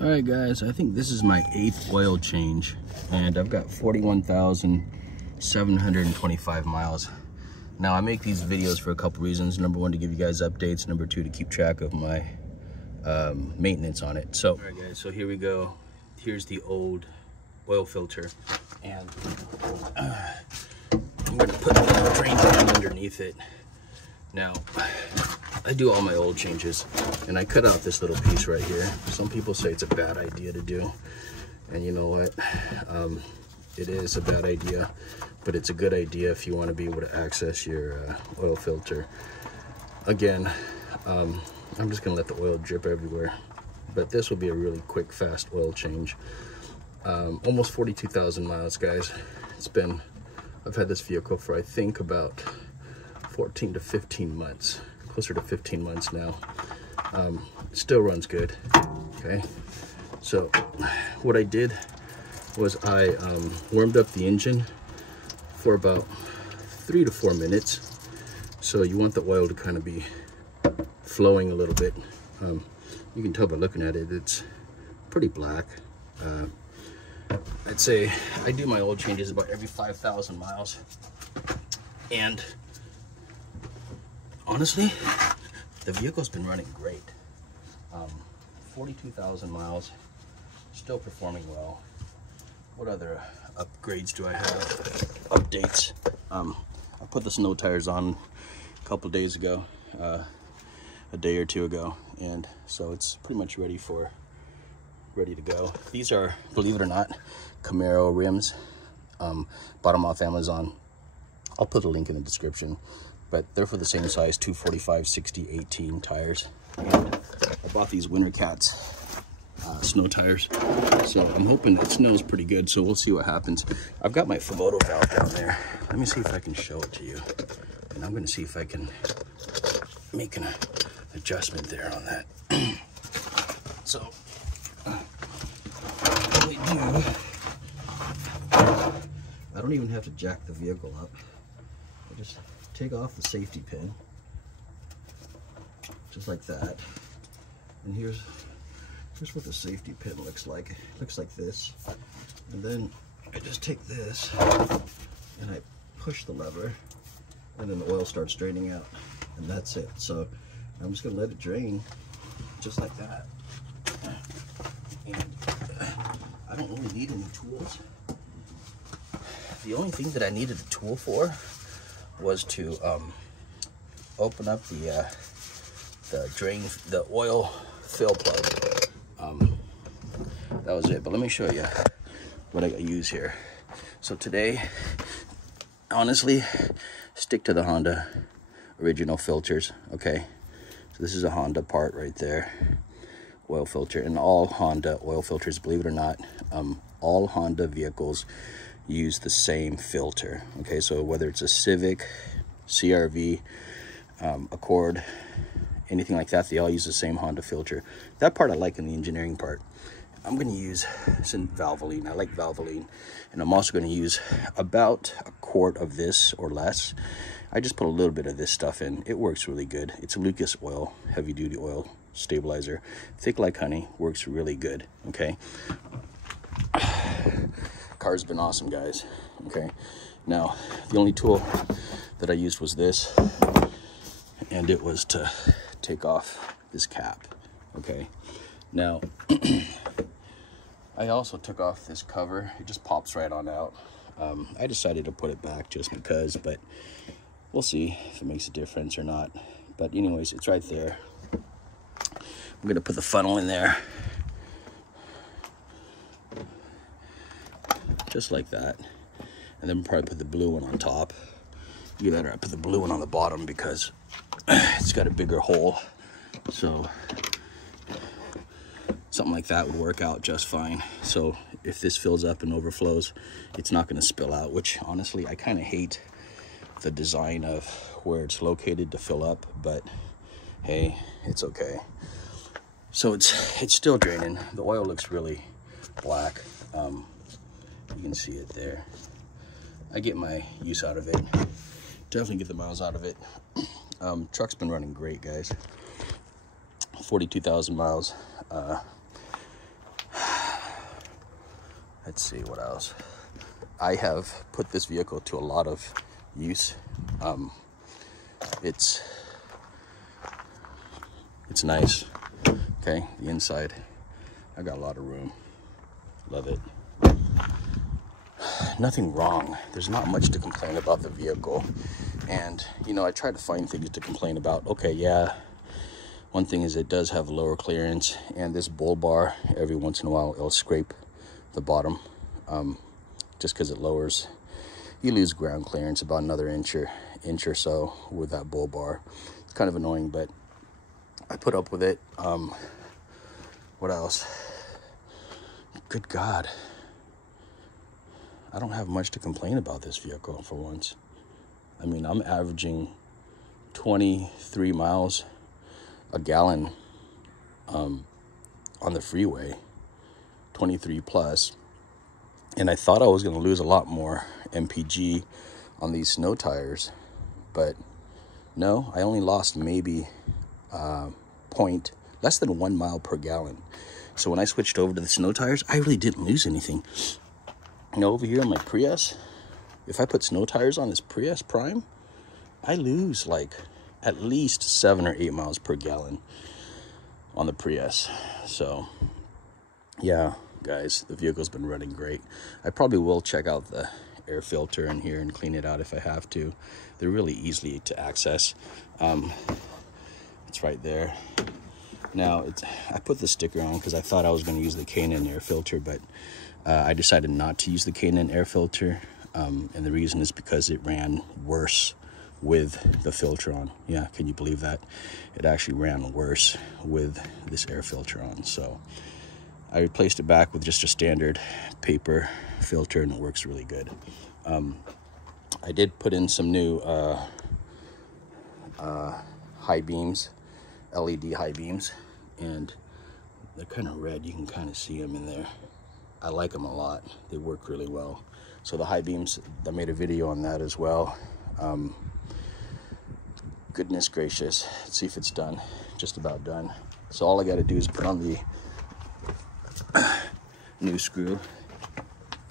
All right, guys, I think this is my 8th oil change, and I've got 41,725 miles. Now, I make these videos for a couple reasons. Number one, to give you guys updates. Number two, to keep track of my maintenance on it. So, all right, guys, so here we go. Here's the old oil filter, and I'm gonna put the drain pan underneath it. Now, I do all my oil changes, and I cut out this little piece right here. Some people say it's a bad idea to do, and you know what? It is a bad idea, but it's a good idea if you want to be able to access your oil filter. Again, I'm just gonna let the oil drip everywhere, but this will be a really quick, fast oil change. Almost 42,000 miles, guys. I've had this vehicle for I think about 14 to 15 months, closer to 15 months now. It still runs good, okay? So what I did was I warmed up the engine for about 3 to 4 minutes. So you want the oil to kind of be flowing a little bit. You can tell by looking at it, it's pretty black. I'd say I do my oil changes about every 5,000 miles. And honestly, the vehicle's been running great. 42,000 miles, still performing well. What other upgrades do I have? Updates. I put the snow tires on a couple days ago, a day or two ago, and so it's pretty much ready to go. These are, believe it or not, Camaro rims. Bought them off Amazon. I'll put a link in the description, but they're for the same size, 245, 60, 18 tires. And I bought these Winter Cats snow tires, so I'm hoping it snows pretty good, so we'll see what happens. I've got my fumoto valve down there. Let me see if I can show it to you, and I'm going to see if I can make an adjustment there on that. So what I do, I don't even have to jack the vehicle up. I just take off the safety pin, just like that. And here's what the safety pin looks like. It looks like this. And then I just take this and I push the lever, and then the oil starts draining out, and that's it. So I'm just gonna let it drain just like that. And I don't really need any tools. The only thing that I needed a tool for was to open up the oil fill plug. That was it. But let me show you what I use here. So today, honestly, stick to the Honda original filters. Okay, so this is a Honda part right there, oil filter, and all Honda oil filters, believe it or not, all Honda vehicles use the same filter. Okay, so whether it's a Civic, CRV, Accord, anything like that, they all use the same Honda filter. That part I like in the engineering part. I'm going to use some Valvoline. I like Valvoline, and I'm also going to use about a quart of this or less. I just put a little bit of this stuff in. It works really good. It's a Lucas oil, heavy duty oil stabilizer, thick like honey, works really good. Okay, car's been awesome, guys. Okay, now the only tool that I used was this, and it was to take off this cap. Okay, now I also took off this cover. It just pops right on out. I decided to put it back just because, but we'll see if it makes a difference or not. But anyways, it's right there. I'm gonna put the funnel in there just like that, and then we'll probably put the blue one on top. Either that or I put the blue one on the bottom because it's got a bigger hole, so something like that would work out just fine. So if this fills up and overflows, it's not going to spill out, which honestly I kind of hate the design of where it's located to fill up, but hey, it's okay. So it's still draining. The oil looks really black. You can see it there. I get my use out of it. Definitely get the miles out of it. Truck's been running great, guys. 42,000 miles. let's see what else. I have put this vehicle to a lot of use. It's nice. Okay, the inside, I got a lot of room. Love it. Nothing wrong. There's not much to complain about the vehicle. And, you know, I try to find things to complain about. Okay, yeah, one thing is it does have lower clearance, and this bull bar, every once in a while, it'll scrape the bottom, just because it lowers. You lose ground clearance about another inch or so with that bull bar. It's kind of annoying, but I put up with it. What else? Good God. I don't have much to complain about this vehicle for once. I mean, I'm averaging 23 miles a gallon on the freeway, 23 plus. And I thought I was going to lose a lot more MPG on these snow tires, but no, I only lost maybe less than 1 mile per gallon. So when I switched over to the snow tires, I really didn't lose anything. You know, over here on my Prius, if I put snow tires on this Prius Prime, I lose like at least 7 or 8 miles per gallon on the Prius. So yeah, guys, the vehicle's been running great. I probably will check out the air filter in here and clean it out if I have to. They're really easily to access. It's right there. Now, I put the sticker on because I thought I was going to use the K&N air filter, but I decided not to use the K&N air filter, and the reason is because it ran worse with the filter on. Yeah, can you believe that? It actually ran worse with this air filter on. So I replaced it back with just a standard paper filter, and it works really good. I did put in some new high beams, LED high beams, and they're kind of red. You can kind of see them in there. I like them a lot. They work really well. So the high beams, I made a video on that as well. Goodness gracious. Let's see if it's done. Just about done. So all I got to do is put on the new screw,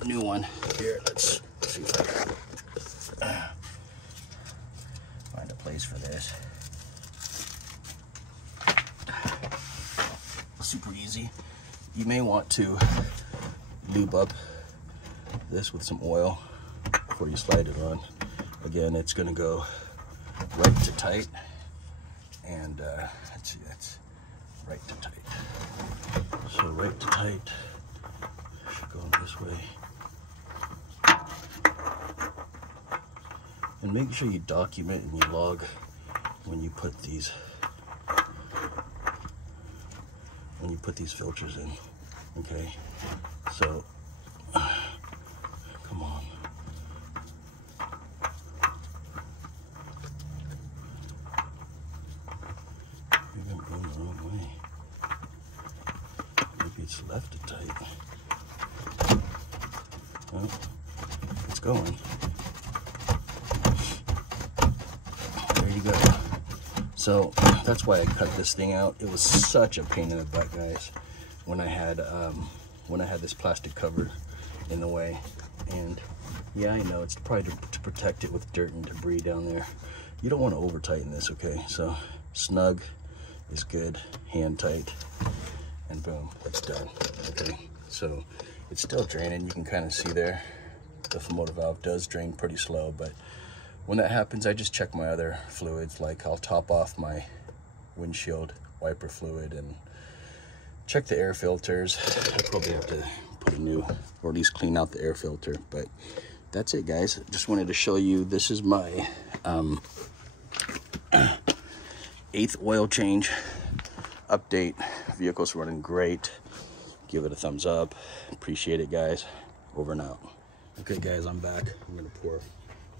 a new one. Here, let's see if I can find a place for this. Super easy. You may want to lube up this with some oil before you slide it on. Again, it's going to go right to tight, and let's see, that's right to tight. So right to tight should go this way. And make sure you document and you log when you put these filters in. Okay, so come on. Maybe I'm going the wrong way. Maybe it's left to tight. Well, it's going. There you go. So that's why I cut this thing out. It was such a pain in the butt, guys, when I had this plastic cover in the way. And yeah, I know it's probably to protect it with dirt and debris down there. You don't want to over tighten this, okay? So snug is good, hand tight, and boom, it's done. Okay, so it's still draining. You can kind of see there the fumoto valve does drain pretty slow, but when that happens, I just check my other fluids. Like I'll top off my windshield wiper fluid and check the air filters. I probably have to put a new, or at least clean out the air filter. But that's it, guys. Just wanted to show you, this is my 8th oil change update. Vehicle's running great. Give it a thumbs up. Appreciate it, guys. Over and out. Okay, guys, I'm back. I'm gonna pour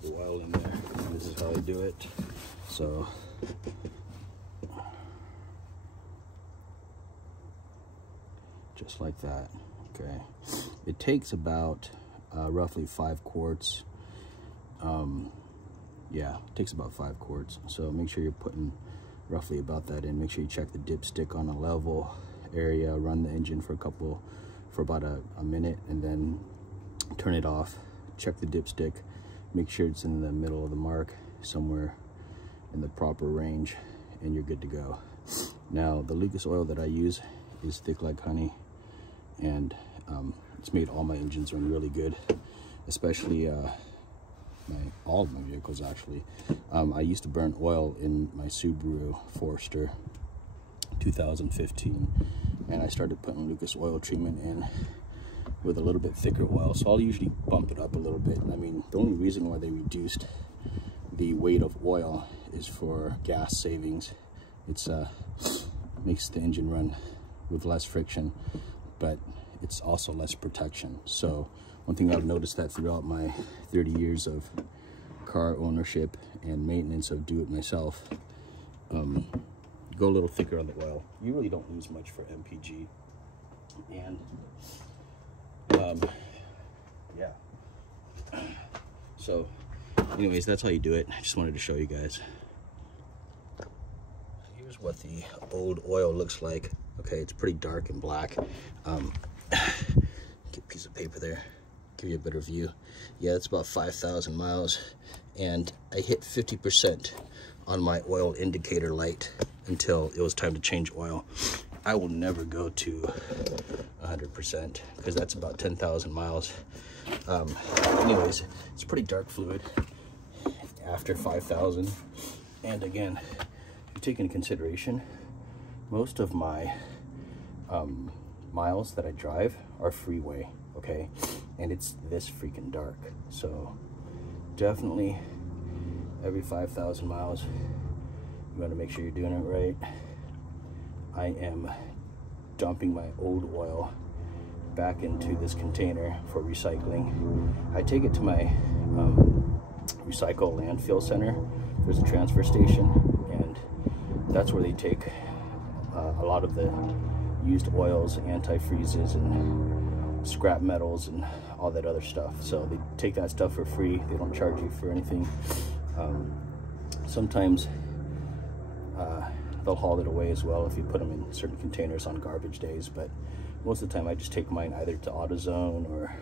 the oil in there. This is how I do it. So just like that. Okay, it takes about roughly 5 quarts. Yeah, it takes about 5 quarts. So make sure you're putting roughly about that in. Make sure you check the dipstick on a level area. Run the engine for a for about a minute, and then turn it off, check the dipstick, make sure it's in the middle of the mark, somewhere in the proper range, and you're good to go. Now, the Lucas oil that I use is thick like honey, and it's made all my engines run really good, especially all of my vehicles actually. I used to burn oil in my Subaru Forester 2015, and I started putting Lucas oil treatment in with a little bit thicker oil, so I'll usually bump it up a little bit. I mean, the only reason why they reduced the weight of oil is for gas savings. It's makes the engine run with less friction, but it's also less protection. So one thing I've noticed that throughout my 30 years of car ownership and maintenance of do-it-myself, go a little thicker on the oil. You really don't lose much for MPG. And yeah, so anyways, that's how you do it. I just wanted to show you guys. Here's what the old oil looks like. Okay, it's pretty dark and black. Get a piece of paper there, give you a better view. Yeah, it's about 5,000 miles, and I hit 50% on my oil indicator light until it was time to change oil. I will never go to 100% because that's about 10,000 miles. Anyways, it's pretty dark fluid after 5,000. And again, if you take into consideration, most of my miles that I drive are freeway, okay? And it's this freaking dark. So definitely every 5,000 miles, you want to make sure you're doing it right. I am dumping my old oil back into this container for recycling. I take it to my recycle landfill center. There's a transfer station, and that's where they take a lot of the used oils, antifreezes, and scrap metals, and all that other stuff. So they take that stuff for free. They don't charge you for anything. Sometimes they'll haul it away as well if you put them in certain containers on garbage days, but most of the time I just take mine either to AutoZone or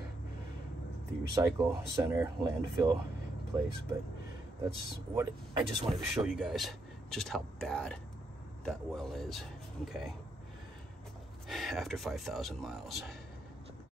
the recycle center landfill place. But that's what I just wanted to show you guys, just how bad that oil is, okay, after 5,000 miles.